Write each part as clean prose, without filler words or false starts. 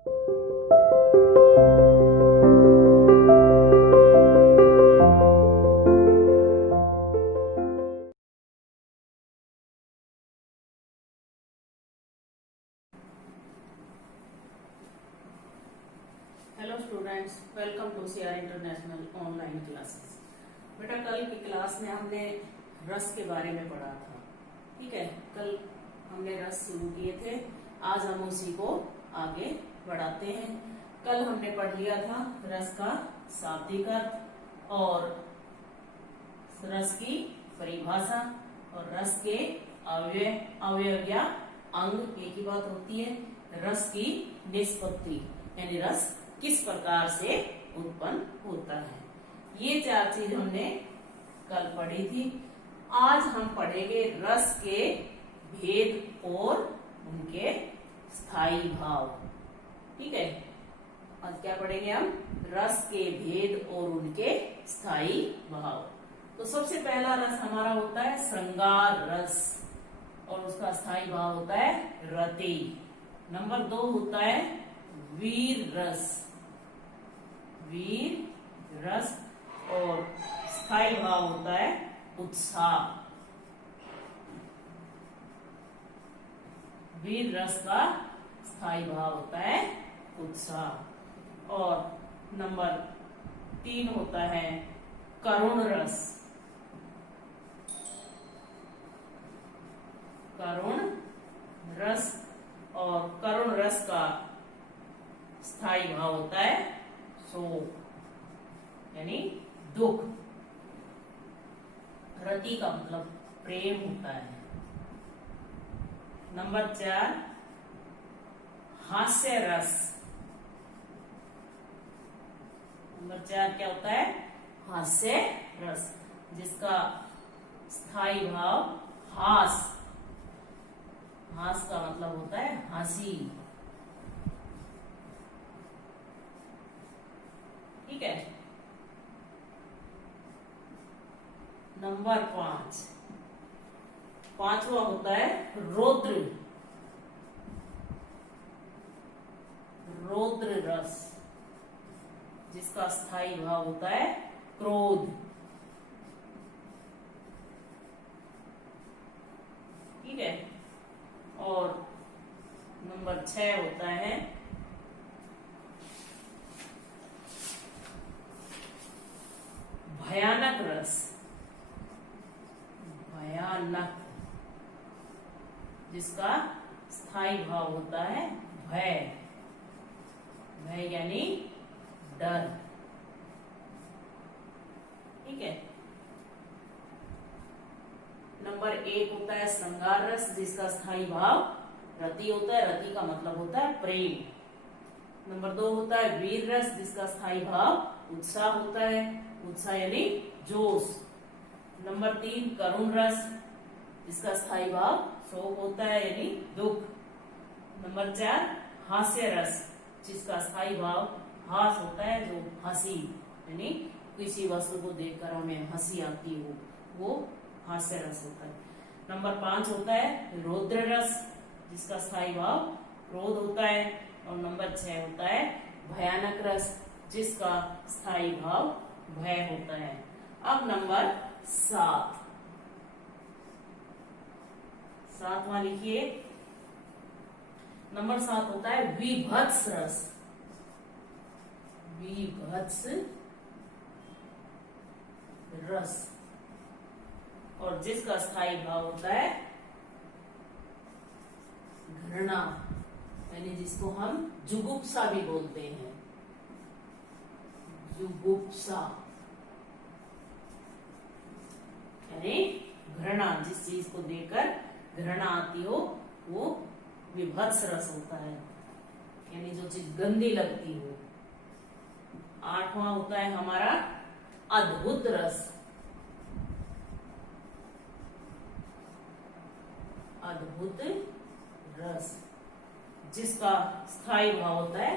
Hello students, welcome to CR international online classes. बेटा, कल की क्लास में हमने रस के बारे में पढ़ा था। ठीक है, कल हमने रस शुरू किए थे, आज हम उसी को आगे बढ़ाते हैं। कल हमने पढ़ लिया था रस का शाब्दिक अर्थ और रस की परिभाषा और रस के अवयव या अंग। एक ही बात होती है, रस की निष्पत्ति यानी रस किस प्रकार से उत्पन्न होता है। ये चार चीज हमने कल पढ़ी थी। आज हम पढ़ेंगे रस के भेद और उनके स्थायी भाव। ठीक है, आज क्या पढ़ेंगे हम? रस के भेद और उनके स्थायी भाव। तो सबसे पहला रस हमारा होता है श्रृंगार रस और उसका स्थायी भाव होता है रति। नंबर 2 होता है वीर रस, वीर रस और स्थायी भाव होता है उत्साह। वीर रस का स्थायी भाव होता है उत्साह। और नंबर 3 होता है करुण रस, करुण रस और करुण रस का स्थायी भाव होता है शोक यानी दुख। रति का मतलब प्रेम होता है। नंबर 4 हास्य रस। नंबर 4 क्या होता है? हास्य रस, जिसका स्थायी भाव हास। हास का मतलब होता है हंसी। ठीक है। नंबर 5, पांचवा होता है रौद्र, रौद्र रस, जिसका स्थायी भाव होता है क्रोध। ठीक है। और नंबर 6 होता है भयानक रस, भयानक, जिसका स्थायी भाव होता है भय। भय यानी डर। ठीक है। नंबर 1 होता है श्रृंगार रस, जिसका स्थायी भाव रति होता है। रति का मतलब होता है प्रेम। नंबर 2 होता है वीर रस, जिसका स्थायी भाव उत्साह होता है। उत्साह यानी जोश। नंबर 3 करुण रस, जिसका स्थायी भाव शोक होता है यानी दुख। नंबर 4 हास्य रस, जिसका स्थायी भाव हास होता है, जो हंसी यानी किसी वस्तु को देखकर हमें हंसी आती हो, वो हास्य रस होता है। नंबर 5 होता है रौद्र रस, जिसका स्थायी भाव क्रोध होता है। और नंबर 6 होता है भयानक रस, जिसका स्थायी भाव भय होता है। अब नंबर 7, सातवां लिखिए। नंबर 7 होता है विभत्स रस, विभत्स रस, और जिसका स्थायी भाव होता है घृणा, यानी जिसको हम जुगुप्सा भी बोलते हैं। जुगुप्सा यानी घृणा, जिस चीज को देखकर घृणा आती हो वो विभत्स रस होता है, यानी जो चीज गंदी लगती हो। 8वां होता है हमारा अद्भुत रस, अद्भुत रस, जिसका स्थायी भाव होता है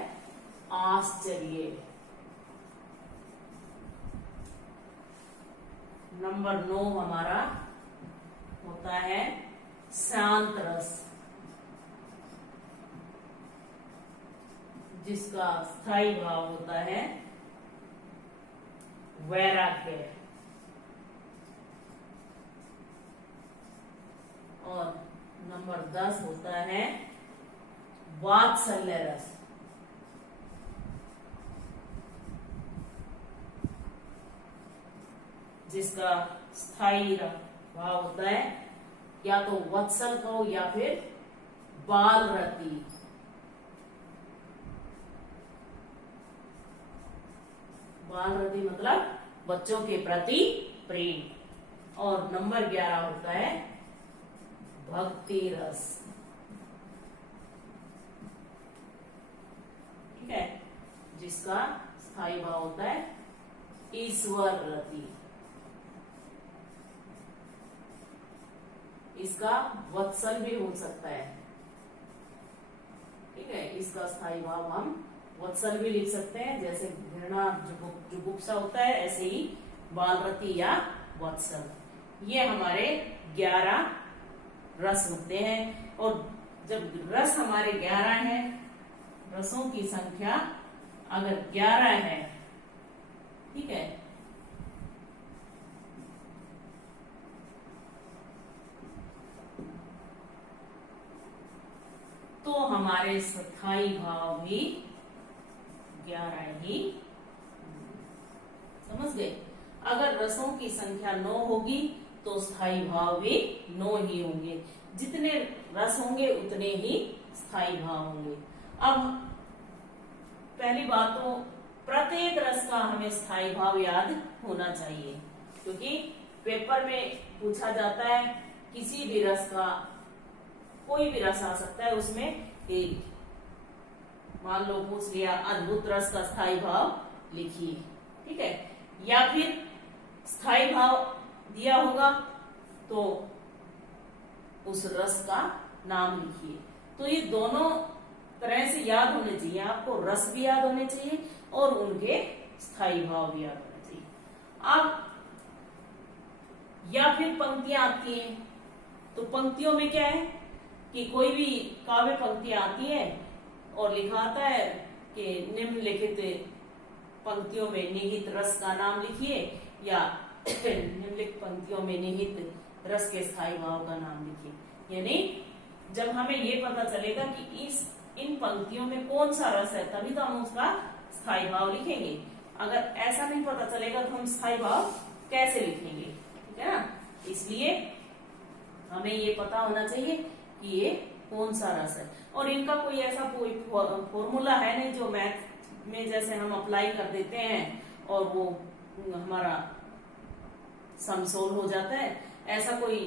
आश्चर्य। नंबर 9 हमारा होता है शांत रस, जिसका स्थायी भाव होता है वैराग्य। और नंबर 10 होता है वात्सल्य रस। जिसका स्थायी भाव होता है या तो वत्सल कहो या फिर बाल रति। बाल रति मतलब बच्चों के प्रति प्रेम। और नंबर 11 होता है भक्ति रस। ठीक है, जिसका स्थायी भाव होता है ईश्वर रति। इसका वत्सल भी हो सकता है। ठीक है, इसका स्थायी भाव हम वत्सल भी लिख सकते हैं, जैसे घृणा जुगुप्सा होता है, ऐसे ही बालरति या वत्सल। ये हमारे 11 रस होते हैं। और जब रस हमारे 11 हैं, रसों की संख्या अगर 11 है, ठीक है, तो हमारे स्थायी भाव भी 11 ही। समझ गए? अगर रसों की संख्या 9 होगी तो स्थायी भाव भी 9 ही होंगे। जितने रस होंगे उतने ही स्थायी भाव होंगे। अब पहली बात तो प्रत्येक रस का हमें स्थायी भाव याद होना चाहिए, क्योंकि पेपर में पूछा जाता है किसी भी रस का, कोई भी रस आ सकता है उसमें। मान लो पूछ लिया अद्भुत रस का स्थायी भाव लिखिए, ठीक है, या फिर स्थायी भाव दिया होगा तो उस रस का नाम लिखिए। तो ये दोनों तरह से याद होने चाहिए आपको, रस भी याद होने चाहिए और उनके स्थायी भाव भी याद होने चाहिए। अब या फिर पंक्तियां आती हैं, तो पंक्तियों में क्या है कि कोई भी काव्य पंक्तियां आती है और लिखा आता है कि निम्नलिखित पंक्तियों में निहित रस का नाम लिखिए, या निम्नलिखित पंक्तियों में निहित रस के स्थायी भाव का नाम लिखिए। यानी जब हमें ये पता चलेगा कि इन पंक्तियों में कौन सा रस है, तभी तो हम उसका स्थायी भाव लिखेंगे। अगर ऐसा नहीं पता चलेगा तो हम स्थायी भाव कैसे लिखेंगे? ठीक है ना, इसलिए हमें ये पता होना चाहिए कि ये कौन सा रस है। और इनका कोई ऐसा कोई फॉर्मूला है नहीं जो मैथ में जैसे हम अप्लाई कर देते हैं और वो हमारा समसोल हो जाता है, ऐसा कोई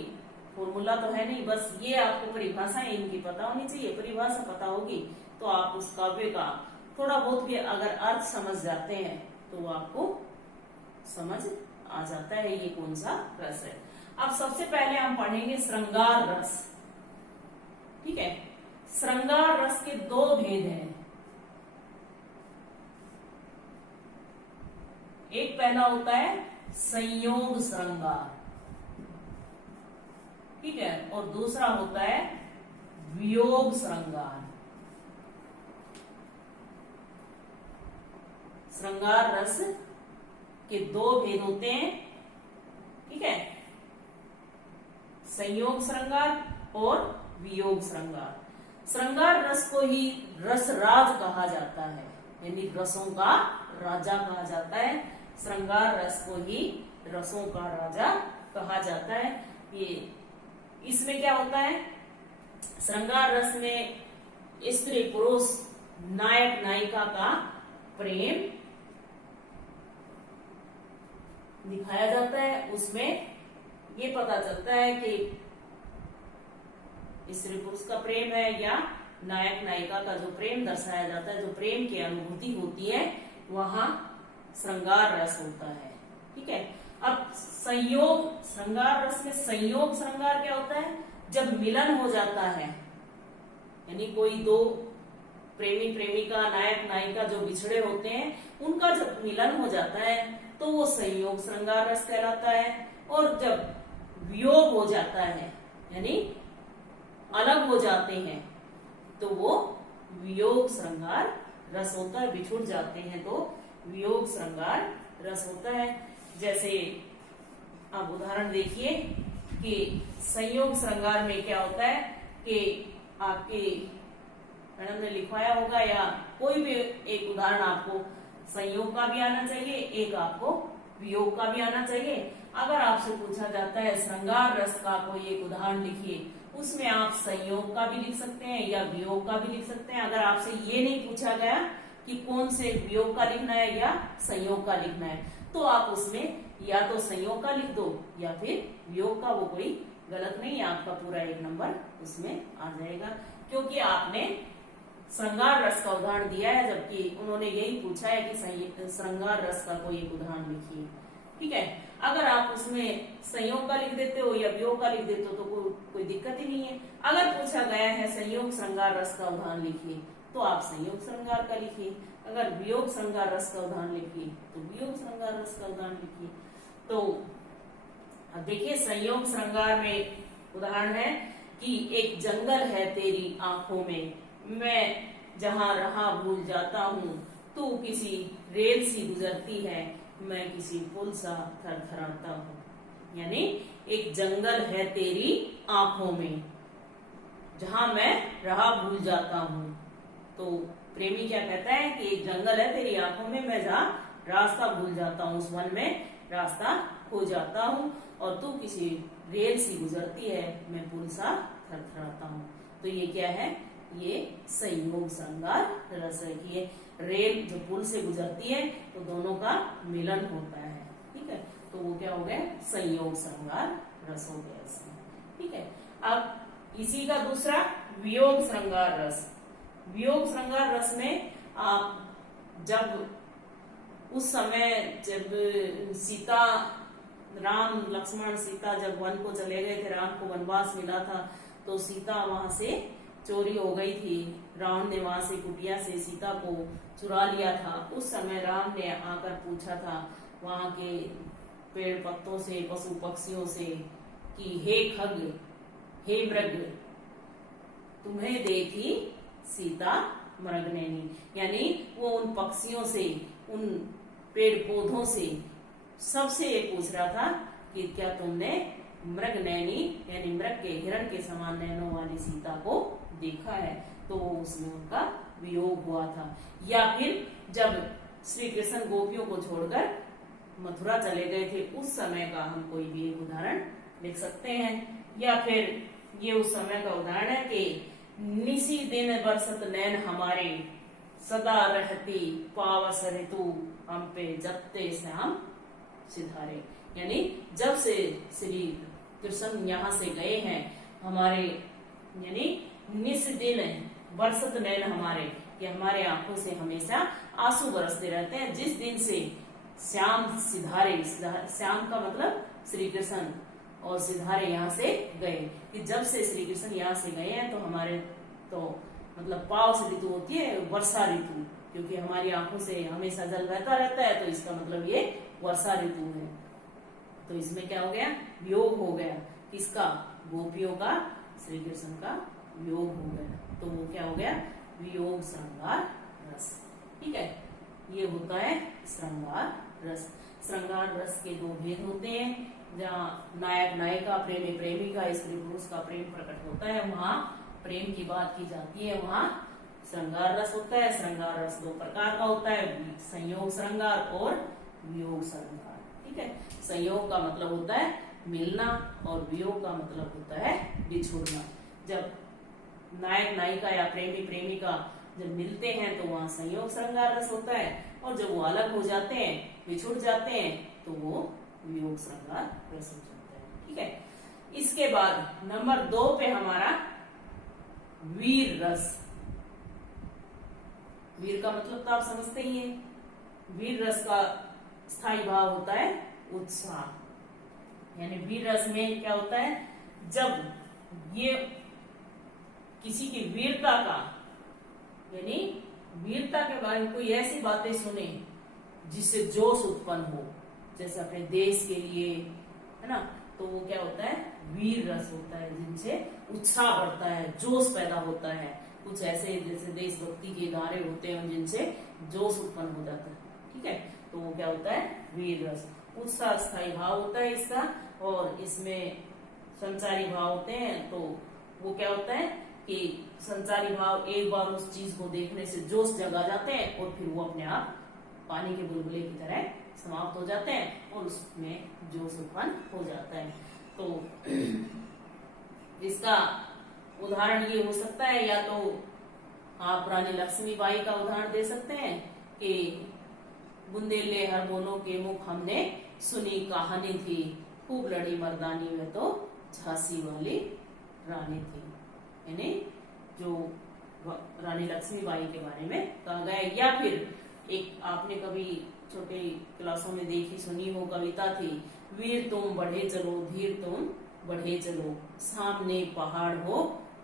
फॉर्मूला तो है नहीं। बस ये आपको परिभाषाएं इनकी पता होनी चाहिए। परिभाषा पता होगी तो आप उस काव्य का थोड़ा बहुत भी अगर अर्थ समझ जाते हैं तो वो आपको समझ आ जाता है ये कौन सा रस है। अब सबसे पहले हम पढ़ेंगे श्रृंगार रस। ठीक है, श्रृंगार रस के 2 भेद हैं। एक पहला होता है संयोग श्रृंगार, ठीक है, और दूसरा होता है वियोग श्रृंगार। श्रृंगार रस के 2 भेद होते हैं, ठीक है, संयोग श्रृंगार और वियोग श्रृंगार। श्रृंगार रस को ही रसराज कहा जाता है, यानी रसों का राजा कहा जाता है। श्रृंगार रस को ही रसों का राजा कहा जाता है। ये इसमें क्या होता है, श्रृंगार रस में स्त्री पुरुष नायक नायिका का प्रेम दिखाया जाता है। उसमें ये पता चलता है कि स्त्री पुरुष का प्रेम है या नायक नायिका का जो प्रेम दर्शाया जाता है, जो प्रेम की अनुभूति होती है, वहां श्रृंगार रस होता है। ठीक है, अब संयोग श्रृंगार रस में संयोग श्रृंगार क्या होता है, जब मिलन हो जाता है, यानी कोई 2 प्रेमी प्रेमिका नायक नायिका जो बिछड़े होते हैं उनका जब मिलन हो जाता है तो वो संयोग श्रृंगार रस कहलाता है। और जब वियोग हो जाता है यानी अलग हो जाते हैं तो वो वियोग श्रृंगार रस होता है, बिछुड़ जाते हैं तो वियोग श्रृंगार रस होता है। जैसे अब उदाहरण देखिए कि संयोग श्रृंगार में क्या होता है कि आपके मैडम ने लिखवाया होगा या कोई भी एक उदाहरण आपको संयोग का भी आना चाहिए, एक आपको वियोग का भी आना चाहिए। अगर आपसे पूछा जाता है श्रृंगार रस का कोई एक उदाहरण लिखिए, उसमें आप संयोग का भी लिख सकते हैं या वियोग का भी लिख सकते हैं। अगर आपसे ये नहीं पूछा गया कि कौन से वियोग का लिखना है या संयोग का लिखना है, तो आप उसमें या तो संयोग का लिख दो या फिर वियोग का, वो कोई गलत नहीं है, आपका पूरा 1 नंबर उसमें आ जाएगा, क्योंकि आपने श्रृंगार रस का उदाहरण दिया है, जबकि उन्होंने यही पूछा है कि श्रृंगार रस का कोई एक उदाहरण लिखिए। ठीक है, अगर आप उसमें संयोग का लिख देते हो या वियोग का लिख देते हो तो कोई दिक्कत ही नहीं है। अगर पूछा गया है संयोग श्रृंगार रस का उदाहरण लिखिए तो आप संयोग श्रृंगार का लिखिए, अगर वियोग श्रृंगार रस का उदाहरण लिखिए तो वियोग श्रृंगार रस का उदाहरण लिखिए। तो अब देखिए संयोग श्रृंगार में उदाहरण है कि एक जंगल है तेरी आंखों में, मैं जहां रहा भूल जाता हूँ, तू किसी रेल सी गुजरती है, मैं किसी पुल सा थरथराता हूँ। यानी एक जंगल है तेरी आंखों में, जहां मैं रहा भूल जाता हूँ। तो प्रेमी क्या कहता है कि एक जंगल है तेरी आंखों में, मैं जहाँ रास्ता भूल जाता हूँ, उस वन में रास्ता खो जाता हूँ, और तू किसी रेल सी गुजरती है, मैं पुल सा थरथराता हूँ। तो ये क्या है, ये संयोग श्रृंगार रस है कि ये रेल जो पुल से गुजरती है तो दोनों का मिलन होता है। ठीक है, तो वो क्या हो गया, संयोग श्रृंगार रस हो गया इसमें। ठीक है, अब इसी का दूसरा वियोग श्रृंगार रस। वियोग श्रृंगार रस में आप जब उस समय जब सीता, राम लक्ष्मण सीता जब वन को चले गए थे, राम को वनवास मिला था, तो सीता वहां से चोरी हो गई थी, रावण ने वहां से कुटिया से सीता को चुरा लिया था। उस समय राम ने आकर पूछा था वहां के पेड़ पत्तों से, पशु पक्षियों से कि हे खग, हे मृग, तुम्हें देखी सीता मृगनयनी, यानी वो उन पक्षियों से, उन पेड़ पौधों से सबसे ये पूछ रहा था कि क्या तुमने मृगनयनी यानी मृग के, हिरण के समान नैनों वाली सीता को देखा है। तो उसमें उनका वियोग हुआ था। या फिर जब श्री कृष्ण गोपियों को छोड़कर मथुरा चले गए थे, उस समय का हम कोई भी एक उदाहरण लिख सकते हैं। या फिर ये उस समय का उदाहरण है कि निसी दिन बरसत नैन हमारे, सदा रहती पावस ऋतु हम पे जपते श्याम सिधारे। यानी जब से श्री कृष्ण यहाँ से गए हैं हमारे, यानी निस दिन बरसत नैन हमारे, कि हमारे आंखों से हमेशा आंसू बरसते रहते हैं। जिस दिन से श्याम सिधारे, श्याम का मतलब श्री कृष्ण, और सिधारे यहाँ से गए, कि जब से श्री कृष्ण यहाँ से गए हैं तो हमारे तो मतलब पावस ऋतु होती है वर्षा ऋतु, क्योंकि हमारी आंखों से हमेशा जल बहता रहता है, तो इसका मतलब ये वर्षा ऋतु है। तो इसमें क्या हो गया, वियोग हो गया, किसका, गोपियों का, श्री कृष्ण का वियोग हो गया। तो वो क्या हो गया, वियोग श्रृंगार रस। ठीक है, ये होता है श्रृंगार रस। श्रृंगार रस के 2 भेद होते हैं, जहाँ नायक नायिका, प्रेमी प्रेमिका, स्त्री पुरुष का प्रेम प्रकट होता है, वहाँ प्रेम की बात की जाती है, वहाँ श्रृंगार रस होता है। श्रृंगार रस 2 प्रकार का होता है, संयोग श्रृंगार और वियोग श्रृंगार। ठीक है, संयोग का मतलब होता है मिलना और वियोग का मतलब होता है बिछुड़ना। जब नायक नायिका या प्रेमी प्रेमिका जब मिलते हैं तो वहाँ संयोग श्रृंगार रस होता है, और जब वो अलग हो जाते हैं, बिछुड़ जाते हैं, तो वो वियोग श्रृंगार रस हो जाता है। ठीक है, इसके बाद नंबर 2 पे हमारा वीर रस। वीर का मतलब तो आप समझते ही हैं, वीर रस का स्थायी भाव होता है उत्साह। यानी वीर रस में क्या होता है, जब ये किसी की वीरता का, यानी वीरता के बारे में कोई ऐसी बातें सुने जिससे जोश उत्पन्न हो, जैसे अपने देश के लिए, है ना, तो वो क्या होता है, वीर रस होता है, जिनसे उत्साह बढ़ता है, जोश पैदा होता है। कुछ ऐसे जैसे देशभक्ति के गारे होते हैं जिनसे जोश उत्पन्न हो जाता है। ठीक है, तो वो क्या होता है, वीर रस। उत्साह स्थायी भाव होता है इसका, और इसमें संचारी भाव होते हैं। तो वो क्या होता है कि संचारी भाव एक बार उस चीज को देखने से जोश जगा जाते हैं और फिर वो अपने आप पानी के बुलबुले की तरह समाप्त हो जाते हैं और उसमें जोश उत्पन्न हो जाता है। तो इसका उदाहरण ये हो सकता है, या तो आप रानी लक्ष्मीबाई का उदाहरण दे सकते हैं कि बुंदेले हर बोलों के मुख हमने सुनी कहानी थी, खूब लड़ी मर्दानी में तो झांसी वाली रानी थी। यानी जो रानी लक्ष्मीबाई के बारे में कहा गया। या फिर एक आपने कभी छोटे क्लासों में देखी सुनी हो कविता थी, वीर तुम बढ़े चलो, धीर तुम बढ़े चलो, सामने पहाड़ हो,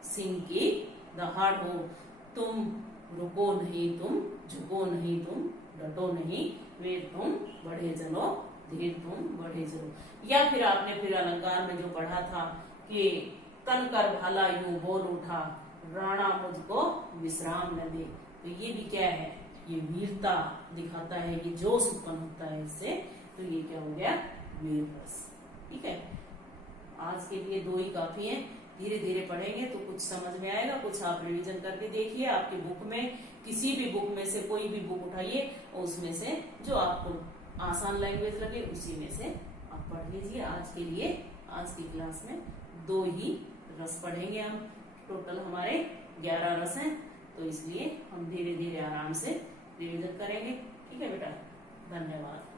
सिंह की दहाड़ हो, तुम रुको नहीं, तुम झुको नहीं, तुम डटो नहीं, वीर तुम बढ़े चलो, धीर तुम बढ़े चलो। या फिर आपने फिर अलंकार में जो पढ़ा था कि तन कर भाला यूं बोल उठा, राणा मुझको विश्राम न दे। तो ये भी क्या है, ये वीरता दिखाता है, ये जोश उत्पन्न होता है इससे। तो ये क्या हो गया, वीर रस। ठीक है, आज के लिए 2 ही काफी है। धीरे धीरे पढ़ेंगे तो कुछ समझ में आएगा। कुछ आप रिवीजन करके देखिए, आपकी बुक में किसी भी बुक में से कोई भी बुक उठाइए और उसमें से जो आपको आसान लैंग्वेज लगे उसी में से आप पढ़ लीजिए। आज के लिए आज की क्लास में 2 ही रस पढ़ेंगे हम। टोटल हमारे 11 रस हैं, तो इसलिए हम धीरे धीरे आराम से रिवीजन करेंगे। ठीक है बेटा, धन्यवाद।